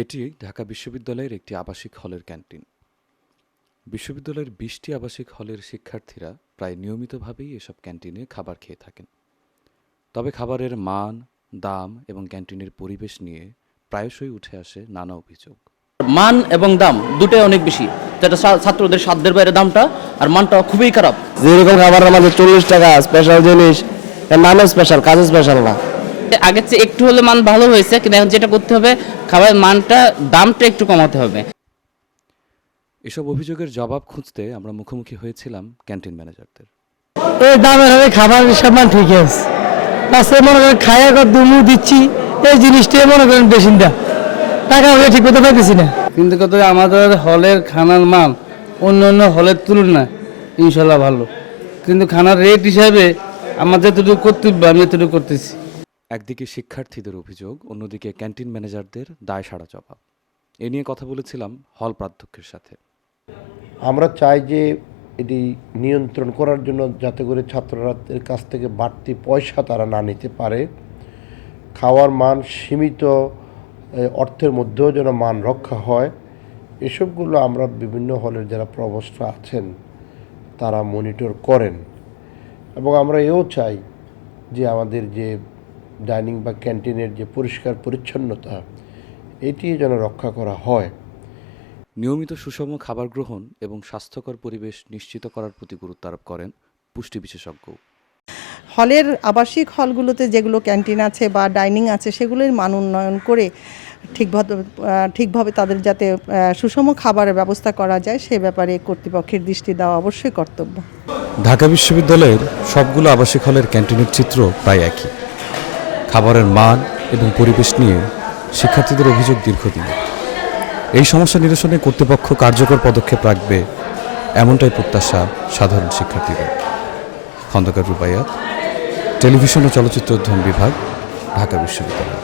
এটি ঢাকা বিশ্ববিদ্যালয়ের একটি আবাসিক হলের ক্যান্টিন। বিশ্ববিদ্যালয়ের ২০টি আবাসিক হলের শিক্ষার্থীরা প্রায় নিয়মিতভাবেই এসব ক্যান্টিনে খাবার খেয়ে থাকেন। তবে খাবারের মান, দাম এবং ক্যান্টিনের পরিবেশ নিয়ে প্রায়শই উঠে আসে নানা অভিযোগ। মান এবং দাম দুটোই অনেক বেশি, যেটা ছাত্রদের সাধ্যের বাইরে দামটা, আর মানটা খুবই খারাপ। যেরকম খাবার আমাদের 40 টাকা স্পেশাল জিনিস, এর নামে স্পেশাল, কাজে স্পেশাল না। আগের চেয়ে একটু হলে মান ভালো হয়েছে, কিন্তু এখন যেটা করতে হবে, খাবারের মানটা, দামটা একটু কমাতে হবে। এসব অভিযোগের জবাব খুঁজতে আমরা মুখোমুখি হয়েছিলাম ক্যান্টিন ম্যানেজারদের। এই দামের হবে খাবার সব মান ঠিক আছে, আজকে মনে করেন খায়া কর দুমু দিচ্ছি, এই জিনিসটাই মনে করেন বেশিটা টাকা হলে ঠিক মতো পাইতেছি না। কিন্তু কত আমাদের হলের খানার মান অন্য অন্য হলের তুলনায় ইনশাল্লাহ ভালো, কিন্তু খানার রেট হিসাবে আমার যতটুকু কর্তব্য আমি এতটুকু করতেছি। একদিকে শিক্ষার্থীদের অভিযোগ, অন্যদিকে ক্যান্টিন ম্যানেজারদের দায়সারা জবাব। এ নিয়ে কথা বলেছিলাম হল প্রাধ্যক্ষের সাথে। আমরা চাই যে এটি নিয়ন্ত্রণ করার জন্য যাতে করে ছাত্রদের কাছ থেকে বাড়তি পয়সা তারা না নিতে পারে, খাওয়ার মান সীমিত অর্থের মধ্যেও যেন মান রক্ষা হয়, এসবগুলো আমরা বিভিন্ন হলের যারা প্রভোস্ট আছেন তারা মনিটর করেন। এবং আমরা এও চাই যে আমাদের যে ডাইনিং বা ক্যান্টিনের যে পরিষ্কার পরিচ্ছন্নতা, এটি যেন রক্ষা করা হয়। নিয়মিত সুষম খাবার গ্রহণ এবং স্বাস্থ্যকর পরিবেশ নিশ্চিত করার প্রতি গুরুত্ব আরোপ করেন পুষ্টি বিশেষজ্ঞ। হলের আবাসিক হলগুলোতে যেগুলো ক্যান্টিন আছে বা ডাইনিং আছে, সেগুলোর মান উন্নয়ন করে ঠিকভাবে তাদের যাতে সুষম খাবারের ব্যবস্থা করা যায়, সে ব্যাপারে কর্তৃপক্ষের দৃষ্টি দেওয়া অবশ্যই কর্তব্য। ঢাকা বিশ্ববিদ্যালয়ের সবগুলো আবাসিক হলের ক্যান্টিনের চিত্র প্রায় একই। খাবারের মান এবং পরিবেশ নিয়ে শিক্ষার্থীদের অভিযোগ দীর্ঘদিন। এই সমস্যা নিরসনে কর্তৃপক্ষ কার্যকর পদক্ষেপ রাখবে, এমনটাই প্রত্যাশা সাধারণ শিক্ষার্থীদের। খন্দকার রুবাইয়াত, টেলিভিশন ও চলচ্চিত্র অধ্যয়ন বিভাগ, ঢাকা বিশ্ববিদ্যালয়।